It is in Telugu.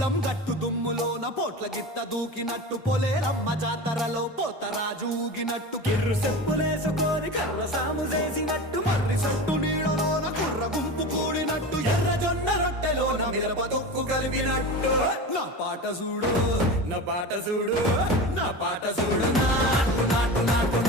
పొలం గట్టు దుమ్ములోన పోట్ల గిత్త దూకినట్టు పొలేరమ్మ జాతరలో పోతరాజు ఊగినట్టు కిర్రు చెప్పులేసుకొని కర్ర సాము చేసినట్టు మర్రి సట్టు నీడలోన కుర్ర గుంపు కూడినట్టు ఎర్ర జొన్న రొట్టెలోన మిరప దొక్కు కలిపినట్టు నా పాట చూడు నా పాట చూడు నా పాట చూడు నాటు నాటు నాటు